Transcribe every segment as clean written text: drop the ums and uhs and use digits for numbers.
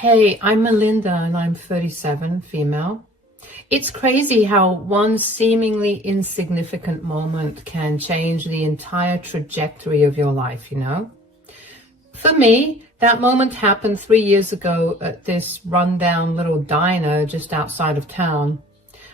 Hey, I'm Melinda and I'm 37, female. It's crazy how one seemingly insignificant moment can change the entire trajectory of your life, you know? For me, that moment happened 3 years ago at this rundown little diner just outside of town.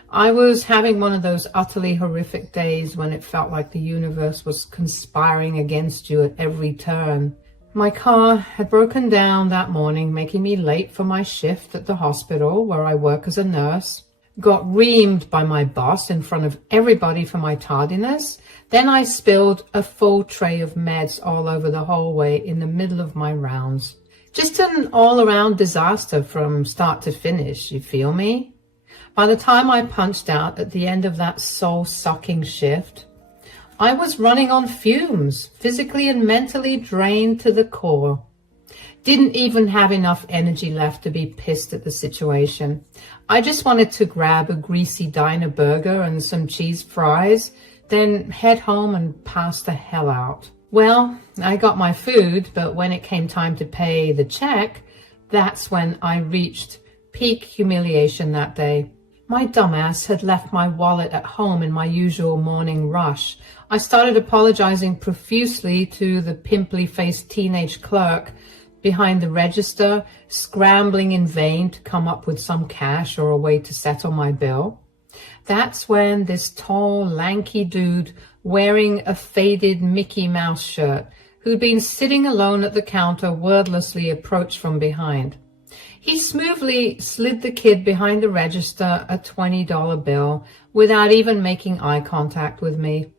I was having one of those utterly horrific days when it felt like the universe was conspiring against you at every turn. My car had broken down that morning, making me late for my shift at the hospital where I work as a nurse. Got reamed by my boss in front of everybody for my tardiness. Then I spilled a full tray of meds all over the hallway in the middle of my rounds. Just an all-around disaster from start to finish, you feel me? By the time I punched out at the end of that soul-sucking shift, I was running on fumes, physically and mentally drained to the core. Didn't even have enough energy left to be pissed at the situation. I just wanted to grab a greasy diner burger and some cheese fries, then head home and pass the hell out. Well, I got my food, but when it came time to pay the check, that's when I reached peak humiliation that day. My dumbass had left my wallet at home in my usual morning rush. I started apologizing profusely to the pimply-faced teenage clerk behind the register, scrambling in vain to come up with some cash or a way to settle my bill. That's when this tall, lanky dude wearing a faded Mickey Mouse shirt, who'd been sitting alone at the counter, wordlessly approached from behind. He smoothly slid the kid behind the register a $20 bill without even making eye contact with me.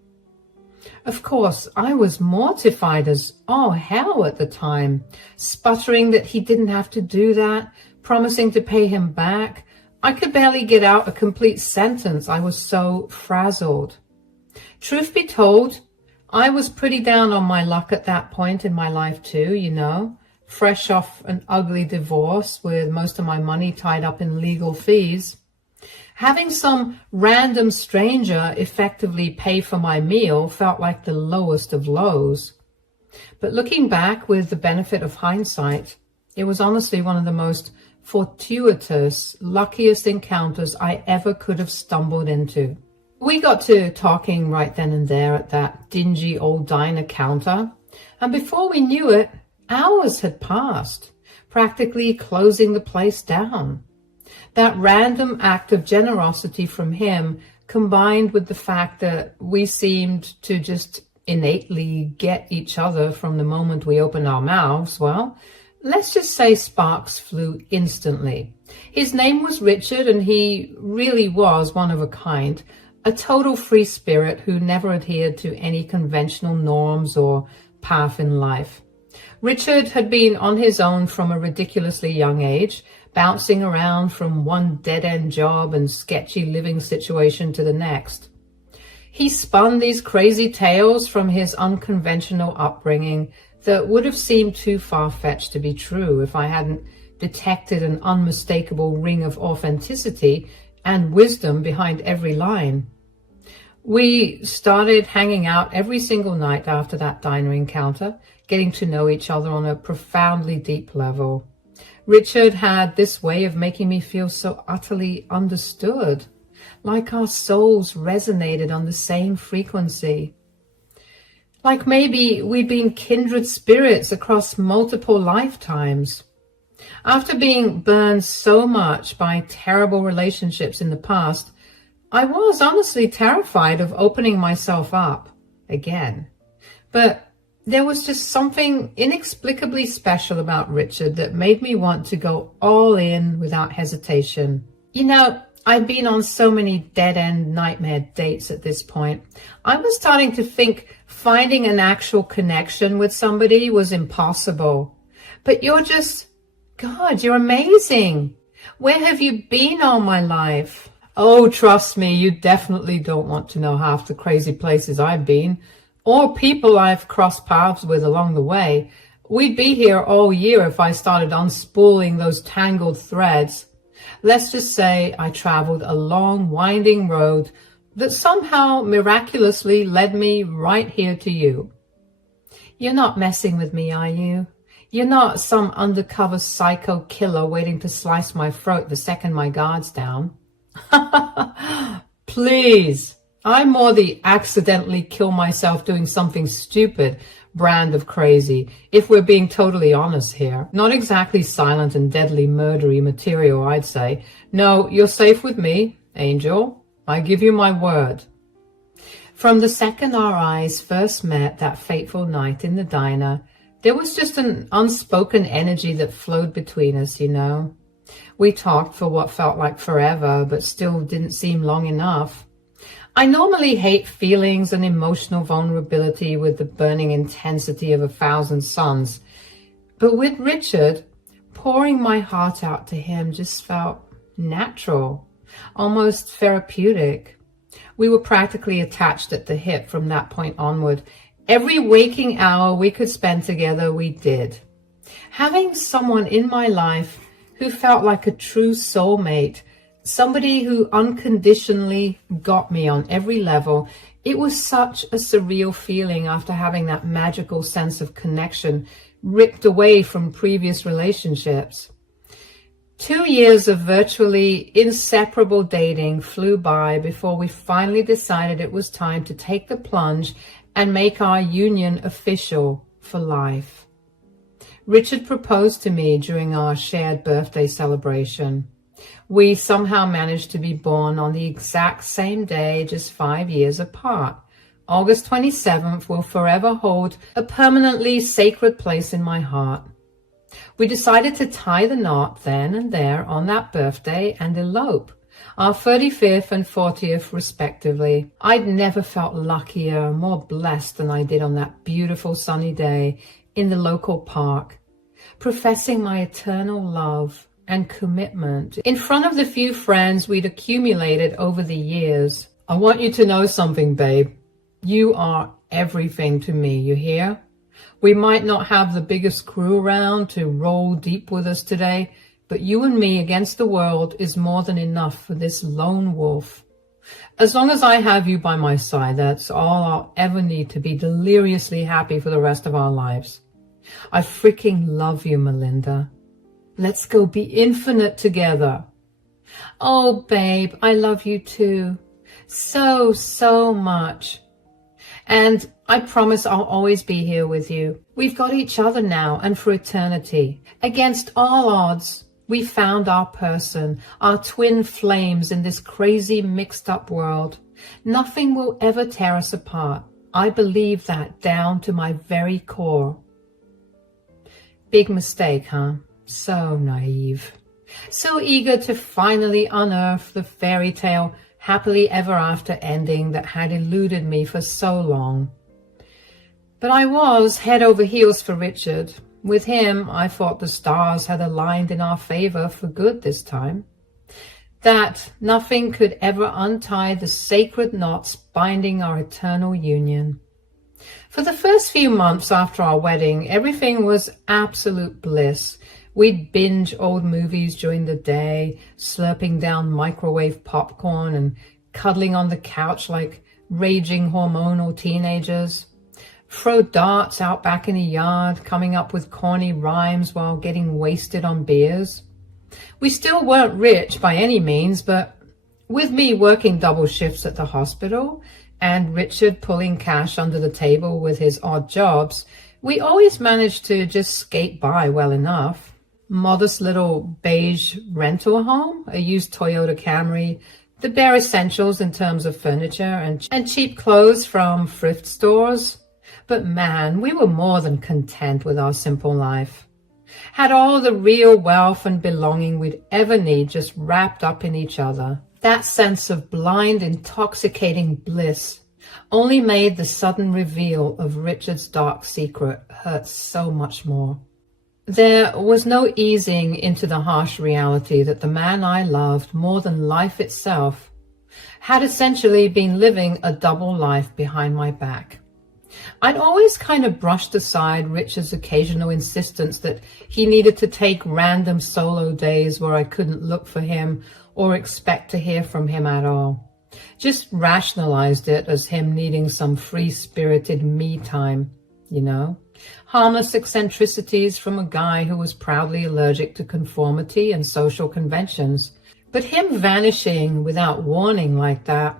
Of course, I was mortified as all hell at the time, sputtering that he didn't have to do that, promising to pay him back. I could barely get out a complete sentence. I was so frazzled. Truth be told, I was pretty down on my luck at that point in my life too, you know. Fresh off an ugly divorce with most of my money tied up in legal fees. Having some random stranger effectively pay for my meal felt like the lowest of lows. But looking back with the benefit of hindsight, it was honestly one of the most fortuitous, luckiest encounters I ever could have stumbled into. We got to talking right then and there at that dingy old diner counter, and before we knew it, hours had passed, practically closing the place down. That random act of generosity from him, combined with the fact that we seemed to just innately get each other from the moment we opened our mouths, well, let's just say sparks flew instantly. His name was Richard, and he really was one of a kind, a total free spirit who never adhered to any conventional norms or path in life. Richard had been on his own from a ridiculously young age, bouncing around from one dead-end job and sketchy living situation to the next. He spun these crazy tales from his unconventional upbringing that would have seemed too far-fetched to be true if I hadn't detected an unmistakable ring of authenticity and wisdom behind every line. We started hanging out every single night after that diner encounter, getting to know each other on a profoundly deep level. Richard had this way of making me feel so utterly understood, like our souls resonated on the same frequency. Like maybe we'd been kindred spirits across multiple lifetimes. After being burned so much by terrible relationships in the past, I was honestly terrified of opening myself up again. But there was just something inexplicably special about Richard that made me want to go all in without hesitation. You know, I'd been on so many dead-end nightmare dates at this point. I was starting to think finding an actual connection with somebody was impossible. But you're just, God, you're amazing. Where have you been all my life? Oh, trust me, you definitely don't want to know half the crazy places I've been, or people I've crossed paths with along the way. We'd be here all year if I started unspooling those tangled threads. Let's just say I traveled a long, winding road that somehow miraculously led me right here to you. You're not messing with me, are you? You're not some undercover psycho killer waiting to slice my throat the second my guard's down. Please. I'm more the accidentally kill myself doing something stupid brand of crazy, if we're being totally honest here. Not exactly silent and deadly murdery material, I'd say. No, you're safe with me, Angel. I give you my word. From the second our eyes first met that fateful night in the diner, there was just an unspoken energy that flowed between us, you know. We talked for what felt like forever, but still didn't seem long enough. I normally hate feelings and emotional vulnerability with the burning intensity of 1,000 suns. But with Richard, pouring my heart out to him just felt natural, almost therapeutic. We were practically attached at the hip from that point onward. Every waking hour we could spend together, we did. Having someone in my life who felt like a true soulmate, somebody who unconditionally got me on every level, it was such a surreal feeling after having that magical sense of connection ripped away from previous relationships. 2 years of virtually inseparable dating flew by before we finally decided it was time to take the plunge and make our union official for life. Richard proposed to me during our shared birthday celebration. We somehow managed to be born on the exact same day, just 5 years apart. August 27th will forever hold a permanently sacred place in my heart. We decided to tie the knot then and there on that birthday and elope, our 35th and 40th respectively. I'd never felt luckier, more blessed than I did on that beautiful sunny day in the local park, professing my eternal love and commitment in front of the few friends we'd accumulated over the years. I want you to know something, babe. You are everything to me, you hear? We might not have the biggest crew around to roll deep with us today, but you and me against the world is more than enough for this lone wolf. As long as I have you by my side, that's all I'll ever need to be deliriously happy for the rest of our lives. I freaking love you, Melinda. Let's go be infinite together. Oh, babe, I love you too. So, so much. And I promise I'll always be here with you. We've got each other now and for eternity. Against all odds, we found our person, our twin flames in this crazy mixed up world. Nothing will ever tear us apart. I believe that down to my very core. Big mistake, huh? So naive. So eager to finally unearth the fairy tale happily ever after ending that had eluded me for so long. But I was head over heels for Richard. With him, I thought the stars had aligned in our favor for good this time. That nothing could ever untie the sacred knots binding our eternal union. For the first few months after our wedding, everything was absolute bliss. We'd binge old movies during the day, slurping down microwave popcorn and cuddling on the couch like raging hormonal teenagers. Throw darts out back in the yard, coming up with corny rhymes while getting wasted on beers. We still weren't rich by any means, but with me working double shifts at the hospital and Richard pulling cash under the table with his odd jobs, we always managed to just skate by well enough. Modest little beige rental home, a used Toyota Camry, the bare essentials in terms of furniture and cheap clothes from thrift stores. But man, we were more than content with our simple life. Had all the real wealth and belonging we'd ever need just wrapped up in each other. That sense of blind, intoxicating bliss only made the sudden reveal of Richard's dark secret hurt so much more. There was no easing into the harsh reality that the man I loved more than life itself had essentially been living a double life behind my back. I'd always kind of brushed aside Richard's occasional insistence that he needed to take random solo days where I couldn't look for him or expect to hear from him at all. Just rationalized it as him needing some free-spirited me time, you know. Harmless eccentricities from a guy who was proudly allergic to conformity and social conventions. But him vanishing without warning like that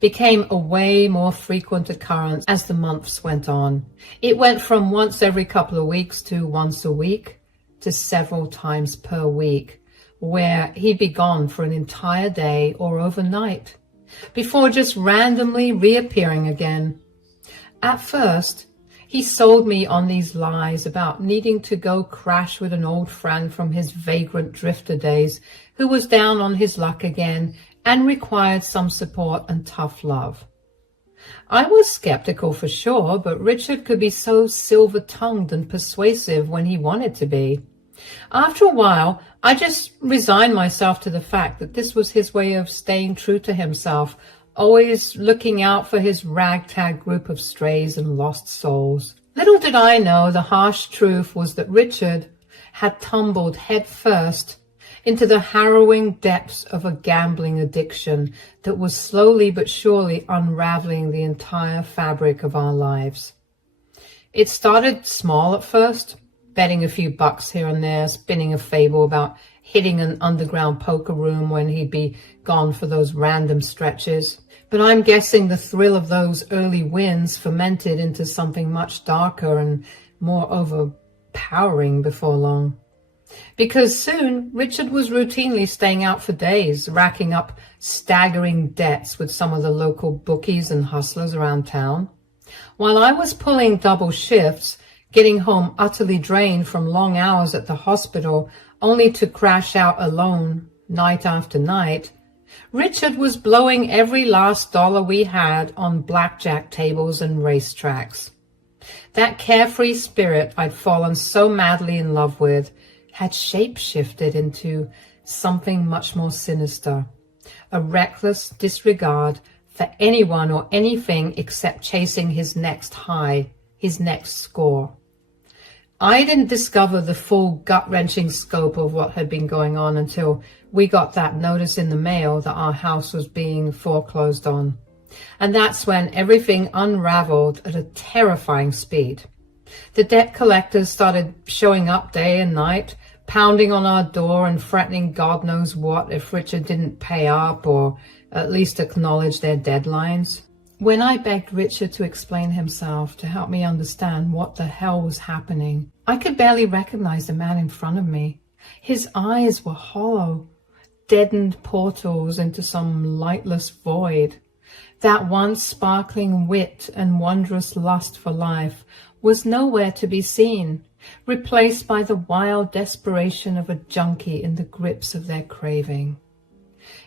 became a way more frequent occurrence as the months went on. It went from once every couple of weeks to once a week to several times per week, where he'd be gone for an entire day or overnight, before just randomly reappearing again. At first, he sold me on these lies about needing to go crash with an old friend from his vagrant drifter days who was down on his luck again and required some support and tough love. I was skeptical for sure, but Richard could be so silver-tongued and persuasive when he wanted to be. After a while, I just resigned myself to the fact that this was his way of staying true to himself, always looking out for his ragtag group of strays and lost souls. Little did I know the harsh truth was that Richard had tumbled head first into the harrowing depths of a gambling addiction that was slowly but surely unraveling the entire fabric of our lives. It started small at first, betting a few bucks here and there, spinning a fable about hitting an underground poker room when he'd be gone for those random stretches. But I'm guessing the thrill of those early wins fermented into something much darker and more overpowering before long. Because soon, Richard was routinely staying out for days, racking up staggering debts with some of the local bookies and hustlers around town. While I was pulling double shifts, getting home utterly drained from long hours at the hospital, only to crash out alone night after night, Richard was blowing every last dollar we had on blackjack tables and racetracks. That carefree spirit I'd fallen so madly in love with had shape-shifted into something much more sinister, a reckless disregard for anyone or anything except chasing his next high, his next score. I didn't discover the full gut-wrenching scope of what had been going on until we got that notice in the mail that our house was being foreclosed on. And that's when everything unraveled at a terrifying speed. The debt collectors started showing up day and night, pounding on our door and threatening God knows what if Richard didn't pay up or at least acknowledge their deadlines. When I begged Richard to explain himself, to help me understand what the hell was happening, I could barely recognize the man in front of me. His eyes were hollow, deadened portals into some lightless void. That once sparkling wit and wondrous lust for life was nowhere to be seen, replaced by the wild desperation of a junkie in the grips of their craving.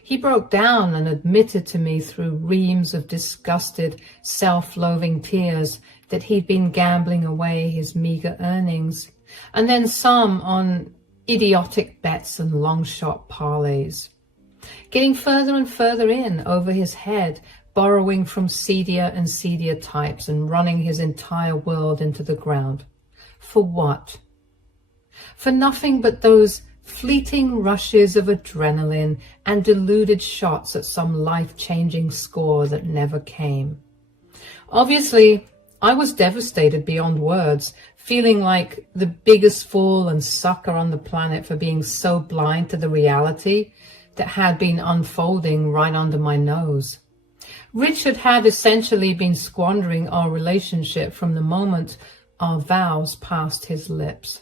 He broke down and admitted to me through reams of disgusted, self-loathing tears that he'd been gambling away his meager earnings, and then some on idiotic bets and long-shot parlays. Getting further and further in over his head, borrowing from seedier and seedier types and running his entire world into the ground. For what? For nothing but those fleeting rushes of adrenaline and deluded shots at some life-changing score that never came. Obviously, I was devastated beyond words, feeling like the biggest fool and sucker on the planet for being so blind to the reality that had been unfolding right under my nose. Richard had essentially been squandering our relationship from the moment our vows passed his lips,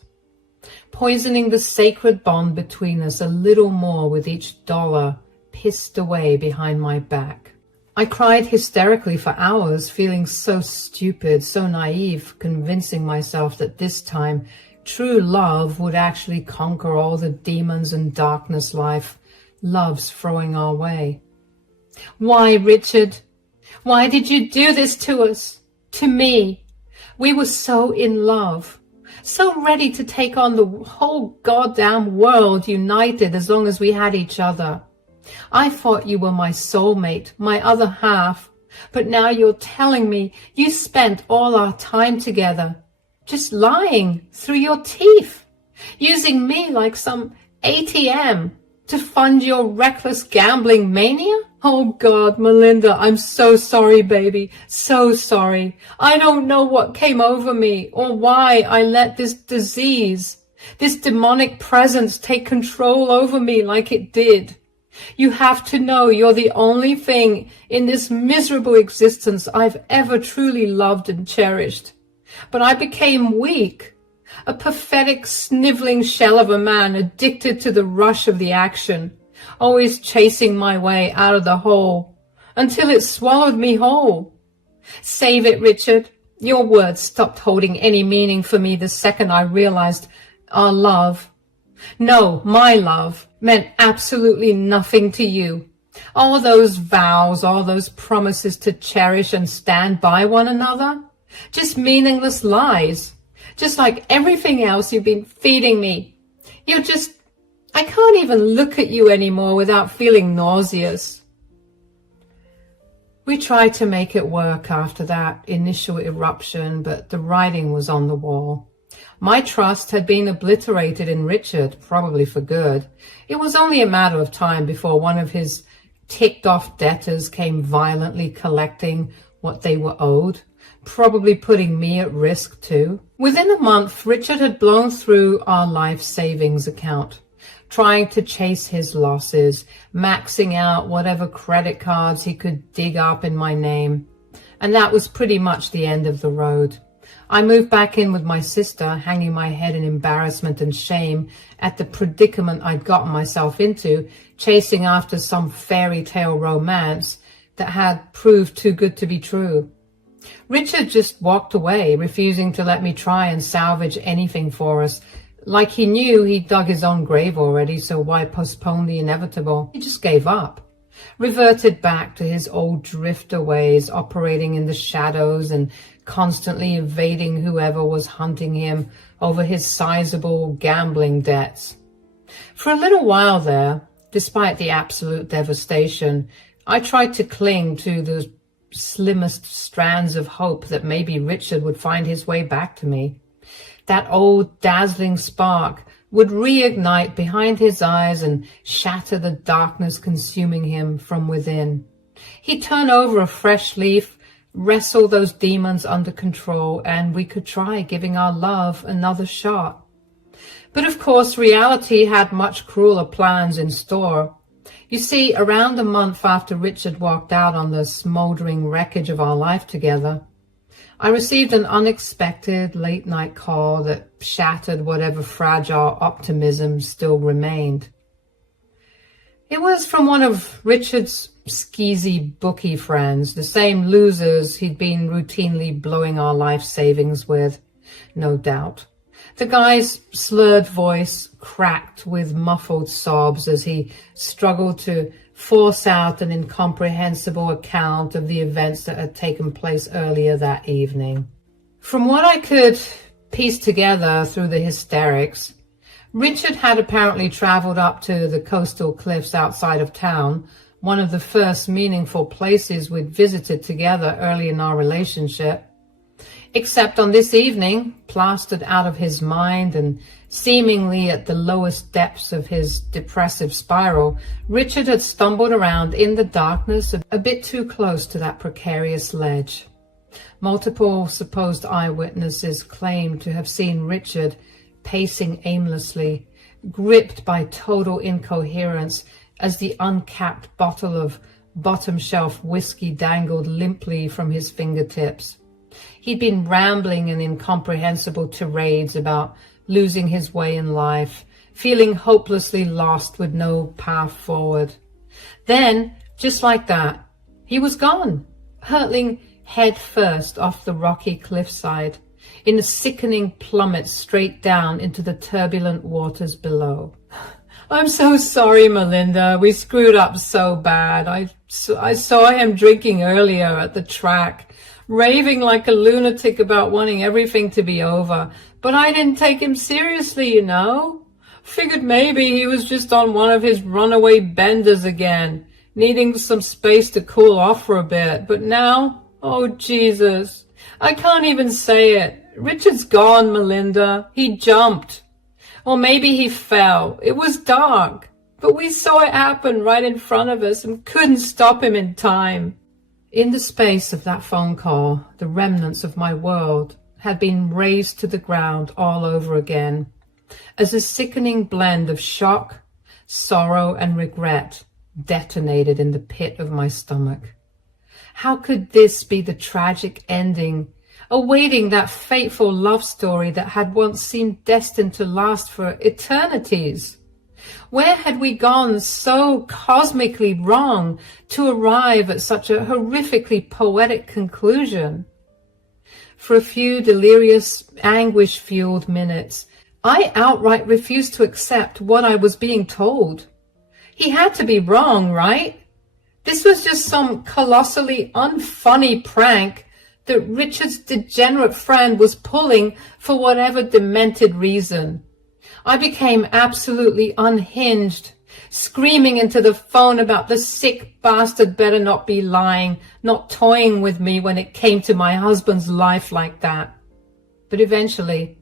poisoning the sacred bond between us a little more with each dollar pissed away behind my back. I cried hysterically for hours, feeling so stupid, so naive, convincing myself that this time true love would actually conquer all the demons and darkness life loves throwing our way. Why, Richard? Why did you do this to us? To me? We were so in love, so ready to take on the whole goddamn world united as long as we had each other. I thought you were my soulmate, my other half, but now you're telling me you spent all our time together, just lying through your teeth, using me like some ATM to fund your reckless gambling mania? Oh God, Melinda, I'm so sorry, baby. So sorry. I don't know what came over me or why I let this disease, this demonic presence take control over me like it did. You have to know you're the only thing in this miserable existence I've ever truly loved and cherished. But I became weak, a pathetic, sniveling shell of a man addicted to the rush of the action, always chasing my way out of the hole until it swallowed me whole. Save it, Richard. Your words stopped holding any meaning for me the second I realized our love, no, my love, meant absolutely nothing to you. All those vows, all those promises to cherish and stand by one another, just meaningless lies, just like everything else you've been feeding me. I can't even look at you anymore without feeling nauseous. We tried to make it work after that initial eruption, but the writing was on the wall. My trust had been obliterated in Richard, probably for good. It was only a matter of time before one of his ticked-off debtors came violently collecting what they were owed, probably putting me at risk too. Within a month, Richard had blown through our life savings account, trying to chase his losses, maxing out whatever credit cards he could dig up in my name. And that was pretty much the end of the road. I moved back in with my sister, hanging my head in embarrassment and shame at the predicament I'd gotten myself into, chasing after some fairy tale romance that had proved too good to be true. Richard just walked away, refusing to let me try and salvage anything for us. Like he knew he'd dug his own grave already, so why postpone the inevitable? He just gave up, reverted back to his old drifter ways, operating in the shadows and constantly evading whoever was hunting him over his sizable gambling debts. For a little while there, despite the absolute devastation, I tried to cling to the slimmest strands of hope that maybe Richard would find his way back to me. That old dazzling spark would reignite behind his eyes and shatter the darkness consuming him from within. He'd turn over a fresh leaf, wrestle those demons under control, and we could try giving our love another shot. But of course, reality had much crueler plans in store. You see, around a month after Richard walked out on the smoldering wreckage of our life together, I received an unexpected late-night call that shattered whatever fragile optimism still remained. It was from one of Richard's skeezy bookie friends, the same losers he'd been routinely blowing our life savings with, no doubt. The guy's slurred voice cracked with muffled sobs as he struggled to force out an incomprehensible account of the events that had taken place earlier that evening. From what I could piece together through the hysterics, Richard had apparently traveled up to the coastal cliffs outside of town, one of the first meaningful places we'd visited together early in our relationship. Except on this evening, plastered out of his mind and seemingly at the lowest depths of his depressive spiral, Richard had stumbled around in the darkness a bit too close to that precarious ledge. Multiple supposed eyewitnesses claimed to have seen Richard pacing aimlessly, gripped by total incoherence as the uncapped bottle of bottom-shelf whiskey dangled limply from his fingertips. He'd been rambling in incomprehensible tirades about losing his way in life, feeling hopelessly lost with no path forward. Then, just like that, he was gone, hurtling head first off the rocky cliffside, in a sickening plummet straight down into the turbulent waters below. I'm so sorry, Melinda. We screwed up so bad. I saw him drinking earlier at the track, raving like a lunatic about wanting everything to be over. But I didn't take him seriously, you know. Figured maybe he was just on one of his runaway benders again, needing some space to cool off for a bit. But now, oh Jesus, I can't even say it. Richard's gone, Melinda. He jumped. Or maybe he fell. It was dark. But we saw it happen right in front of us and couldn't stop him in time. In the space of that phone call, the remnants of my world had been razed to the ground all over again, as a sickening blend of shock, sorrow, and regret detonated in the pit of my stomach. How could this be the tragic ending, awaiting that fateful love story that had once seemed destined to last for eternities? Where had we gone so cosmically wrong to arrive at such a horrifically poetic conclusion? For a few delirious, anguish-fueled minutes, I outright refused to accept what I was being told. He had to be wrong, right? This was just some colossally unfunny prank that Richard's degenerate friend was pulling for whatever demented reason. I became absolutely unhinged, screaming into the phone about the sick bastard better not be lying, not toying with me when it came to my husband's life like that. But eventually,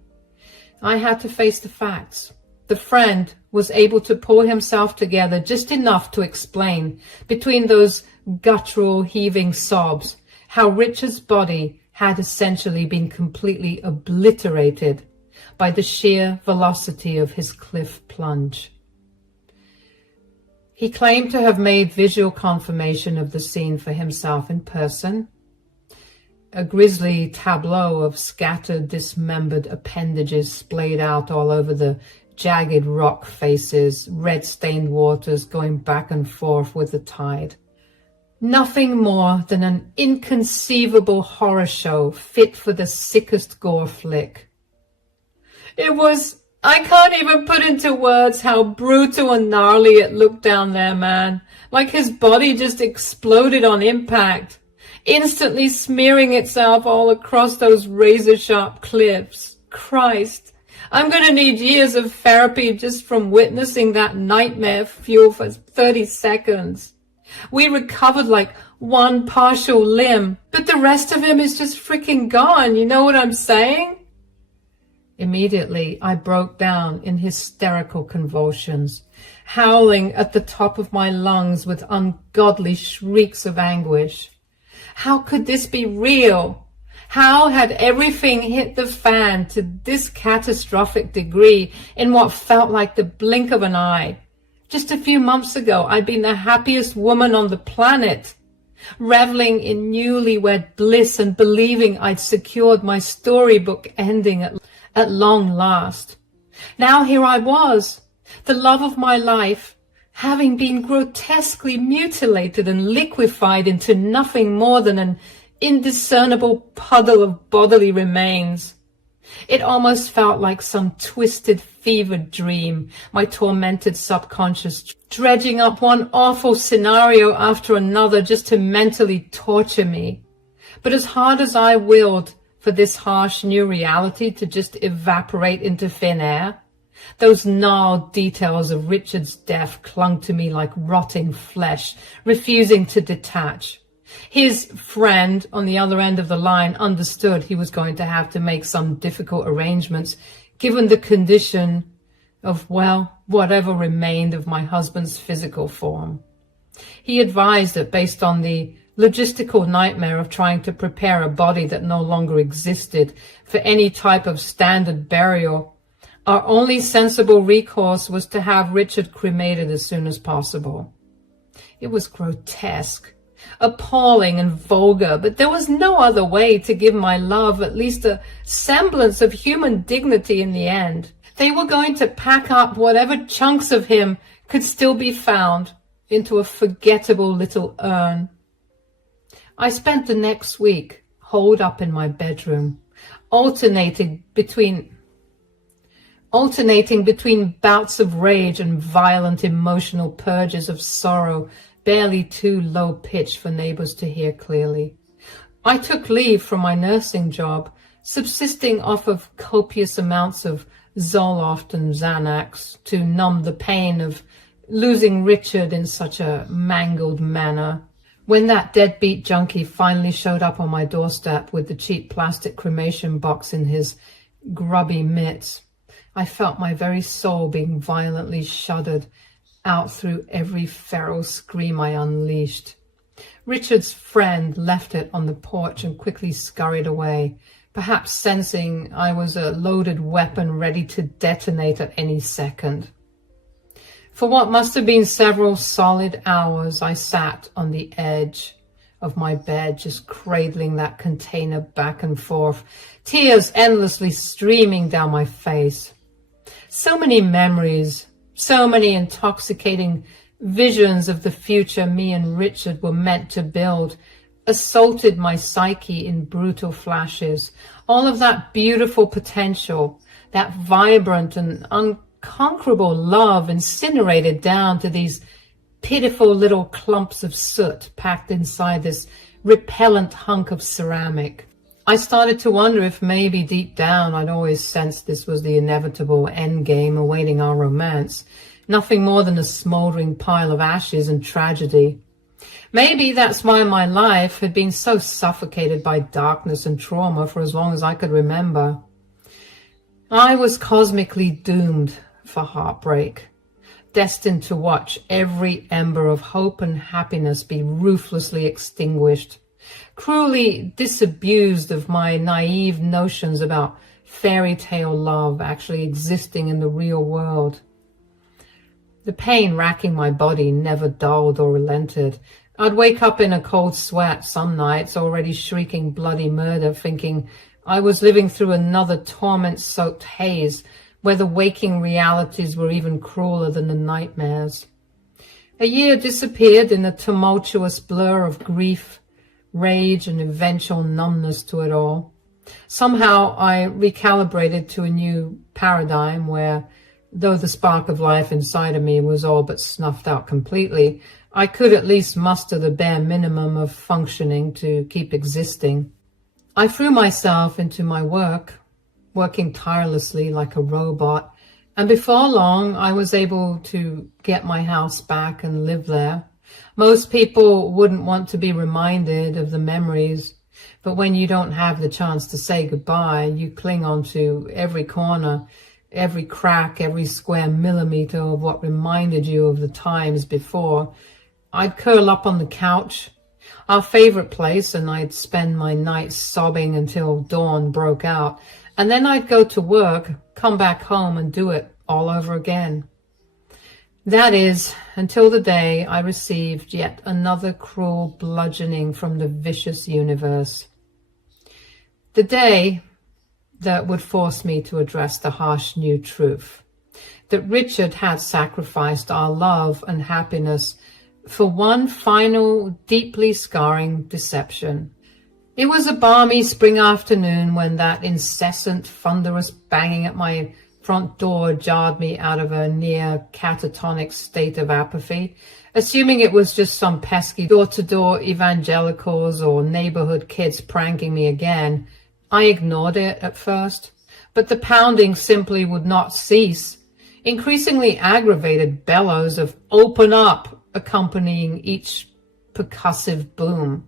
I had to face the facts. The friend was able to pull himself together just enough to explain, between those guttural heaving sobs, how Richard's body had essentially been completely obliterated by the sheer velocity of his cliff plunge. He claimed to have made visual confirmation of the scene for himself in person, a grisly tableau of scattered, dismembered appendages splayed out all over the jagged rock faces, red-stained waters going back and forth with the tide. Nothing more than an inconceivable horror show fit for the sickest gore flick. I can't even put into words how brutal and gnarly it looked down there, man. Like his body just exploded on impact, instantly smearing itself all across those razor-sharp cliffs. Christ, I'm gonna need years of therapy just from witnessing that nightmare fuel for 30 seconds. We recovered like one partial limb, but the rest of him is just freaking gone, you know what I'm saying? Immediately, I broke down in hysterical convulsions, howling at the top of my lungs with ungodly shrieks of anguish. How could this be real? How had everything hit the fan to this catastrophic degree in what felt like the blink of an eye? Just a few months ago, I'd been the happiest woman on the planet, reveling in newlywed bliss and believing I'd secured my storybook ending at long last. Now here I was, the love of my life, having been grotesquely mutilated and liquefied into nothing more than an indiscernible puddle of bodily remains. It almost felt like some twisted, fevered dream, my tormented subconscious dredging up one awful scenario after another just to mentally torture me. But as hard as I willed for this harsh new reality to just evaporate into thin air, those gnarled details of Richard's death clung to me like rotting flesh, refusing to detach. His friend on the other end of the line understood he was going to have to make some difficult arrangements, given the condition of, well, whatever remained of my husband's physical form. He advised that based on the logistical nightmare of trying to prepare a body that no longer existed for any type of standard burial, our only sensible recourse was to have Richard cremated as soon as possible. It was grotesque, appalling and vulgar, but there was no other way to give my love at least a semblance of human dignity in the end. They were going to pack up whatever chunks of him could still be found into a forgettable little urn. I spent the next week holed up in my bedroom, alternating between bouts of rage and violent emotional purges of sorrow, barely too low-pitched for neighbors to hear clearly. I took leave from my nursing job, subsisting off of copious amounts of Zoloft and Xanax to numb the pain of losing Richard in such a mangled manner. When that deadbeat junkie finally showed up on my doorstep with the cheap plastic cremation box in his grubby mitts, I felt my very soul being violently shuddered out through every feral scream I unleashed. Richard's friend left it on the porch and quickly scurried away, perhaps sensing I was a loaded weapon ready to detonate at any second. For what must have been several solid hours, I sat on the edge of my bed, just cradling that container back and forth, tears endlessly streaming down my face. So many memories, so many intoxicating visions of the future me and Richard were meant to build, assaulted my psyche in brutal flashes. All of that beautiful potential, that vibrant and unconquerable love incinerated down to these pitiful little clumps of soot packed inside this repellent hunk of ceramic. I started to wonder if maybe deep down I'd always sensed this was the inevitable endgame awaiting our romance, nothing more than a smoldering pile of ashes and tragedy. Maybe that's why my life had been so suffocated by darkness and trauma for as long as I could remember. I was cosmically doomed for heartbreak, destined to watch every ember of hope and happiness be ruthlessly extinguished, cruelly disabused of my naive notions about fairy tale love actually existing in the real world. The pain racking my body never dulled or relented. I'd wake up in a cold sweat some nights, already shrieking bloody murder, thinking I was living through another torment-soaked haze where the waking realities were even crueler than the nightmares. A year disappeared in a tumultuous blur of grief, rage, and eventual numbness to it all. Somehow I recalibrated to a new paradigm where, though the spark of life inside of me was all but snuffed out completely, I could at least muster the bare minimum of functioning to keep existing. I threw myself into my work, working tirelessly like a robot, and before long I was able to get my house back and live there. Most people wouldn't want to be reminded of the memories, but when you don't have the chance to say goodbye, you cling on to every corner, every crack, every square millimeter of what reminded you of the times before. I'd curl up on the couch, our favorite place, and I'd spend my nights sobbing until dawn broke out. And then I'd go to work, come back home, and do it all over again. That is, until the day I received yet another cruel bludgeoning from the vicious universe. The day that would force me to address the harsh new truth, that Richard had sacrificed our love and happiness for one final, deeply scarring deception. It was a balmy spring afternoon when that incessant, thunderous banging at my front door jarred me out of a near catatonic state of apathy. Assuming it was just some pesky door-to-door evangelicals or neighborhood kids pranking me again, I ignored it at first, but the pounding simply would not cease, increasingly aggravated bellows of "open up" accompanying each percussive boom.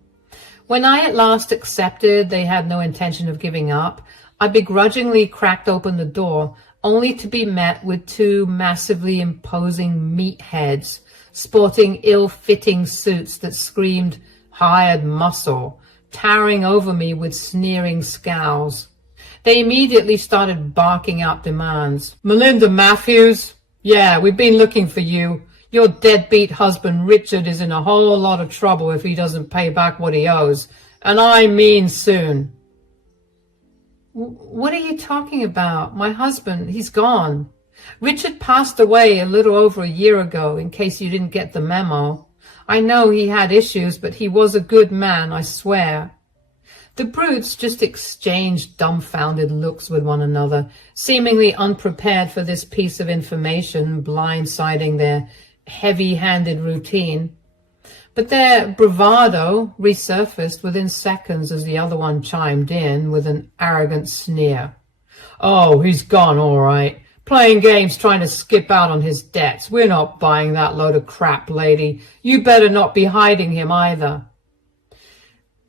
When I at last accepted they had no intention of giving up, I begrudgingly cracked open the door, only to be met with two massively imposing meatheads, sporting ill-fitting suits that screamed hired muscle, towering over me with sneering scowls. They immediately started barking out demands. "Melinda Matthews? Yeah, we've been looking for you. Your deadbeat husband Richard is in a whole lot of trouble if he doesn't pay back what he owes. And I mean soon." "What are you talking about? My husband, he's gone. Richard passed away a little over a year ago, in case you didn't get the memo. I know he had issues, but he was a good man, I swear." The brutes just exchanged dumbfounded looks with one another, seemingly unprepared for this piece of information blindsiding their heavy-handed routine. But their bravado resurfaced within seconds as the other one chimed in with an arrogant sneer. "Oh, he's gone all right. Playing games trying to skip out on his debts. We're not buying that load of crap, lady. You better not be hiding him either."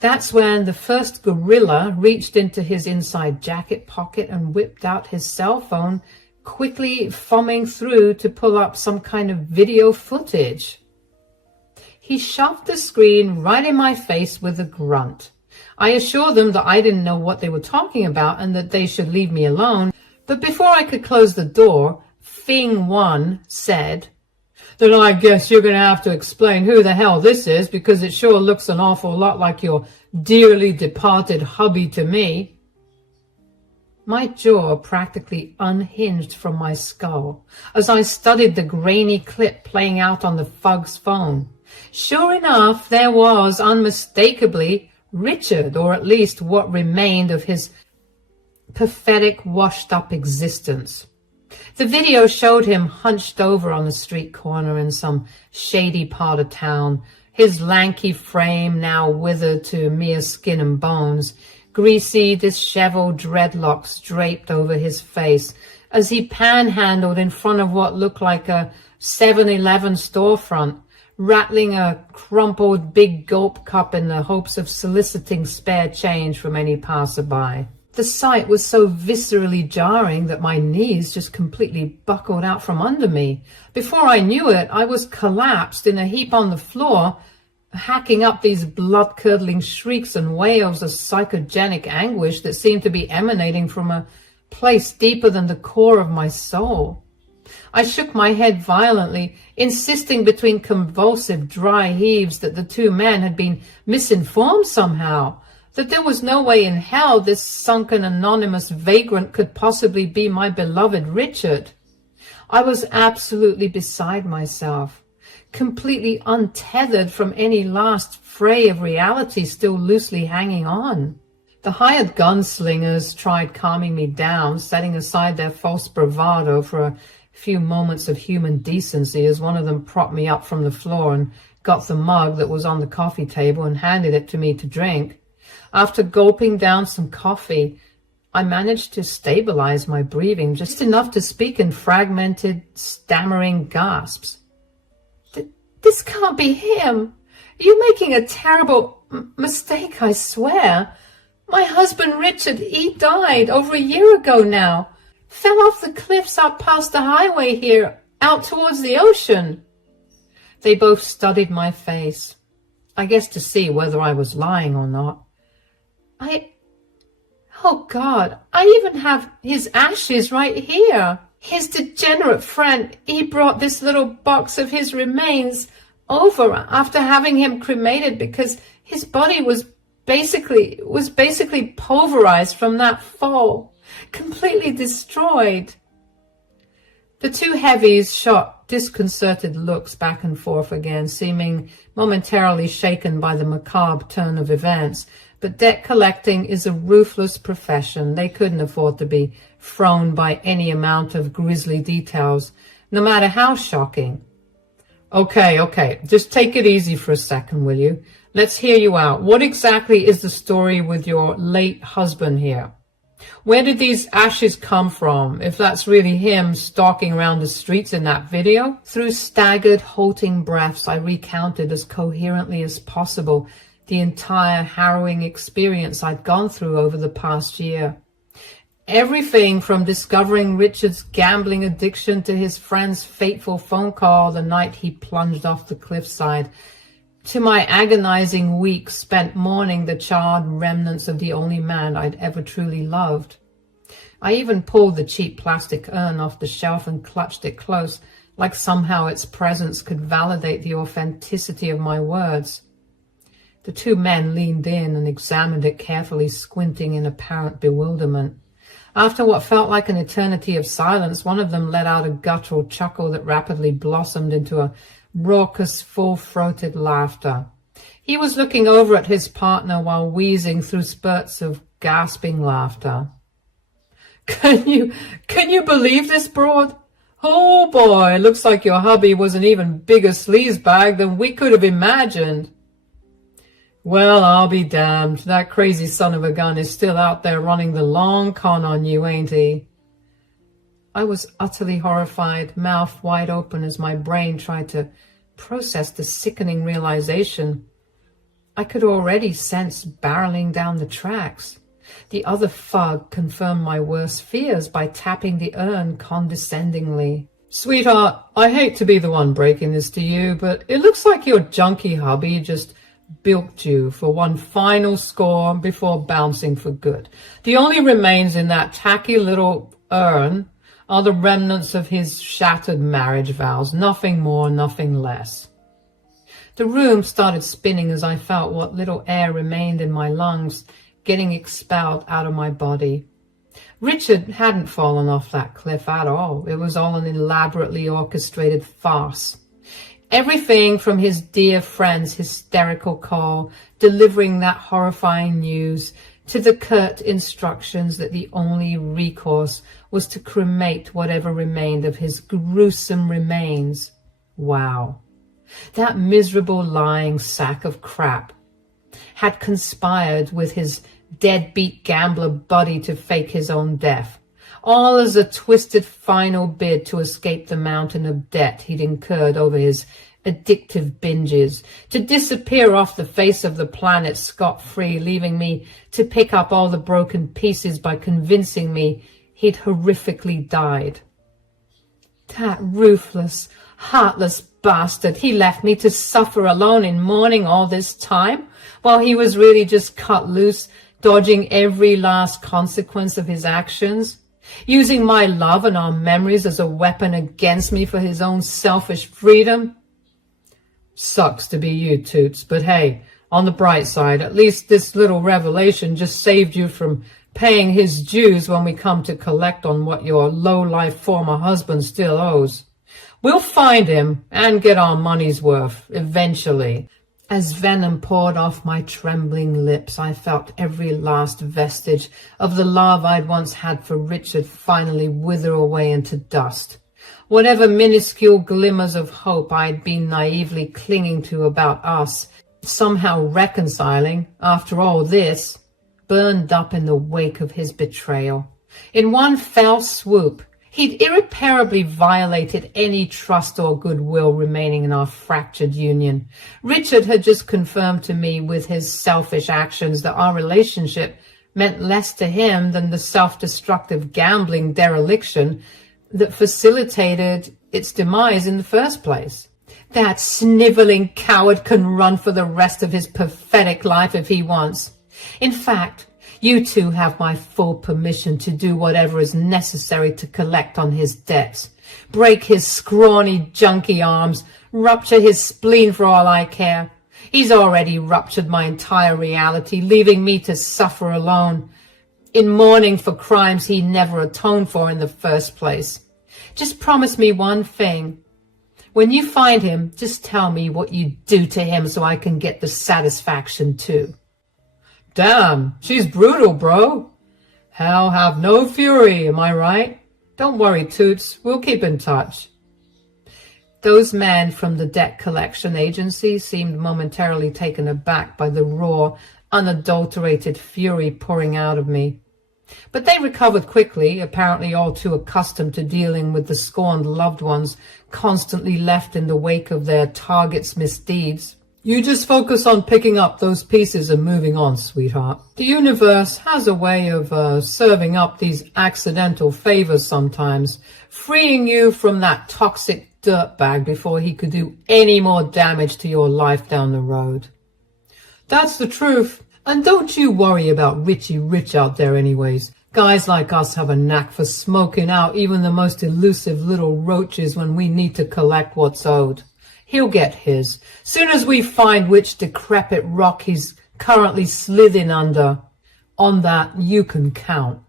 That's when the first gorilla reached into his inside jacket pocket and whipped out his cell phone, quickly thumbing through to pull up some kind of video footage. He shoved the screen right in my face with a grunt. I assured them that I didn't know what they were talking about and that they should leave me alone. But before I could close the door, Thing One said, "Then I guess you're going to have to explain who the hell this is, because it sure looks an awful lot like your dearly departed hubby to me." My jaw practically unhinged from my skull as I studied the grainy clip playing out on the thug's phone. Sure enough, there was unmistakably Richard, or at least what remained of his pathetic, washed-up existence. The video showed him hunched over on a street corner in some shady part of town, his lanky frame now withered to mere skin and bones, greasy, disheveled dreadlocks draped over his face as he panhandled in front of what looked like a 7-Eleven storefront, rattling a crumpled big gulp cup in the hopes of soliciting spare change from any passerby. The sight was so viscerally jarring that my knees just completely buckled out from under me. Before I knew it, I was collapsed in a heap on the floor, hacking up these blood-curdling shrieks and wails of psychogenic anguish that seemed to be emanating from a place deeper than the core of my soul. I shook my head violently, insisting between convulsive dry heaves that the two men had been misinformed somehow, that there was no way in hell this sunken anonymous vagrant could possibly be my beloved Richard. I was absolutely beside myself, completely untethered from any last fray of reality still loosely hanging on. The hired gunslingers tried calming me down, setting aside their false bravado for a few moments of human decency as one of them propped me up from the floor and got the mug that was on the coffee table and handed it to me to drink. After gulping down some coffee, I managed to stabilize my breathing just enough to speak in fragmented, stammering gasps. This can't be him. You're making a terrible mistake, I swear. My husband Richard, he died over a year ago now. Fell off the cliffs up past the highway here, out towards the ocean. They both studied my face, I guess to see whether I was lying or not. Oh God, I even have his ashes right here. His degenerate friend, he brought this little box of his remains over after having him cremated because his body was basically pulverized from that fall, completely destroyed. The two heavies shot disconcerted looks back and forth again, seeming momentarily shaken by the macabre turn of events. But debt collecting is a ruthless profession. They couldn't afford to be thrown by any amount of grisly details, no matter how shocking. Okay, just take it easy for a second, will you? Let's hear you out. What exactly is the story with your late husband here? Where did these ashes come from, if that's really him stalking around the streets in that video? Through staggered, halting breaths, I recounted as coherently as possible the entire harrowing experience I'd gone through over the past year. Everything from discovering Richard's gambling addiction to his friend's fateful phone call the night he plunged off the cliffside, to my agonizing weeks spent mourning the charred remnants of the only man I'd ever truly loved. I even pulled the cheap plastic urn off the shelf and clutched it close, like somehow its presence could validate the authenticity of my words. The two men leaned in and examined it carefully, squinting in apparent bewilderment. After what felt like an eternity of silence, one of them let out a guttural chuckle that rapidly blossomed into a raucous, full-throated laughter. He was looking over at his partner while wheezing through spurts of gasping laughter. Can you believe this, Broad? Oh boy, looks like your hubby was an even bigger sleazebag than we could have imagined. Well, I'll be damned. That crazy son of a gun is still out there running the long con on you, ain't he? I was utterly horrified, mouth wide open as my brain tried to process the sickening realization I could already sense barreling down the tracks. The other thug confirmed my worst fears by tapping the urn condescendingly. "Sweetheart, I hate to be the one breaking this to you, but it looks like your junkie hubby just bilked you for one final score before bouncing for good. The only remains in that tacky little urn are the remnants of his shattered marriage vows. Nothing more, nothing less." The room started spinning as I felt what little air remained in my lungs getting expelled out of my body. Richard hadn't fallen off that cliff at all. It was all an elaborately orchestrated farce. Everything from his dear friend's hysterical call, delivering that horrifying news, to the curt instructions that the only recourse was to cremate whatever remained of his gruesome remains. Wow. That miserable lying sack of crap had conspired with his deadbeat gambler buddy to fake his own death, all as a twisted final bid to escape the mountain of debt he'd incurred over his addictive binges, to disappear off the face of the planet scot-free, leaving me to pick up all the broken pieces by convincing me he'd horrifically died. That ruthless, heartless bastard, he left me to suffer alone in mourning all this time, while he was really just cut loose, dodging every last consequence of his actions, using my love and our memories as a weapon against me for his own selfish freedom. Sucks to be you, Toots, but hey, on the bright side, at least this little revelation just saved you from paying his dues when we come to collect on what your low-life former husband still owes. We'll find him and get our money's worth, eventually. As venom poured off my trembling lips, I felt every last vestige of the love I'd once had for Richard finally wither away into dust. Whatever minuscule glimmers of hope I'd been naively clinging to about us, somehow reconciling after all this, burned up in the wake of his betrayal. In one fell swoop, he'd irreparably violated any trust or goodwill remaining in our fractured union. Richard had just confirmed to me with his selfish actions that our relationship meant less to him than the self-destructive gambling dereliction that facilitated its demise in the first place. That sniveling coward can run for the rest of his pathetic life if he wants. In fact, you two have my full permission to do whatever is necessary to collect on his debts. Break his scrawny, junky arms, rupture his spleen for all I care. He's already ruptured my entire reality, leaving me to suffer alone, in mourning for crimes he never atoned for in the first place. Just promise me one thing. When you find him, just tell me what you do to him so I can get the satisfaction too. Damn, she's brutal, bro. Hell have no fury, am I right? Don't worry, Toots, we'll keep in touch. Those men from the debt collection agency seemed momentarily taken aback by the raw, unadulterated fury pouring out of me. But they recovered quickly, apparently all too accustomed to dealing with the scorned loved ones constantly left in the wake of their target's misdeeds. You just focus on picking up those pieces and moving on, sweetheart. The universe has a way of serving up these accidental favors sometimes, freeing you from that toxic dirtbag before he could do any more damage to your life down the road. That's the truth. And don't you worry about Richie Rich out there anyways. Guys like us have a knack for smoking out even the most elusive little roaches when we need to collect what's owed. He'll get his. Soon as we find which decrepit rock he's currently slithering under, on that you can count.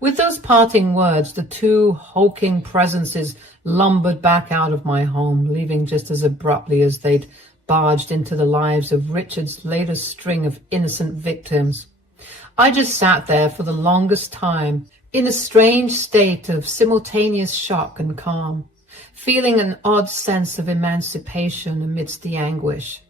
With those parting words, the two hulking presences lumbered back out of my home, leaving just as abruptly as they'd barged into the lives of Richard's latest string of innocent victims. I just sat there for the longest time, in a strange state of simultaneous shock and calm, feeling an odd sense of emancipation amidst the anguish.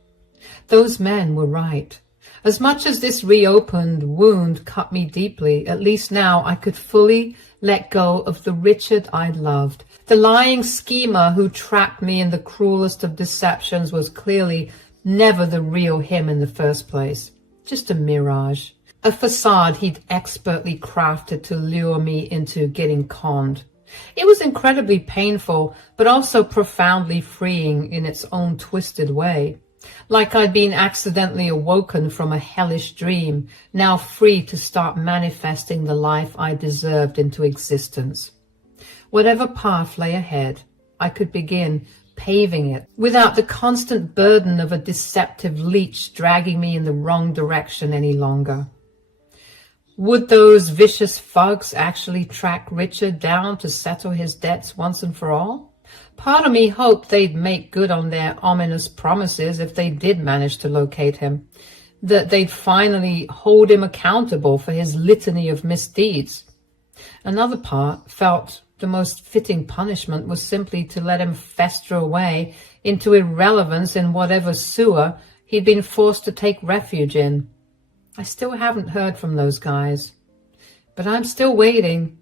Those men were right. As much as this reopened wound cut me deeply, at least now I could fully let go of the Richard I'd loved. The lying schemer who trapped me in the cruelest of deceptions was clearly never the real him in the first place. Just a mirage. a facade he'd expertly crafted to lure me into getting conned. It was incredibly painful, but also profoundly freeing in its own twisted way. Like I'd been accidentally awoken from a hellish dream, now free to start manifesting the life I deserved into existence. Whatever path lay ahead, I could begin paving it without the constant burden of a deceptive leech dragging me in the wrong direction any longer. Would those vicious thugs actually track Richard down to settle his debts once and for all? Part of me hoped they'd make good on their ominous promises if they did manage to locate him, that they'd finally hold him accountable for his litany of misdeeds. Another part felt the most fitting punishment was simply to let him fester away into irrelevance in whatever sewer he'd been forced to take refuge in. I still haven't heard from those guys, but I'm still waiting.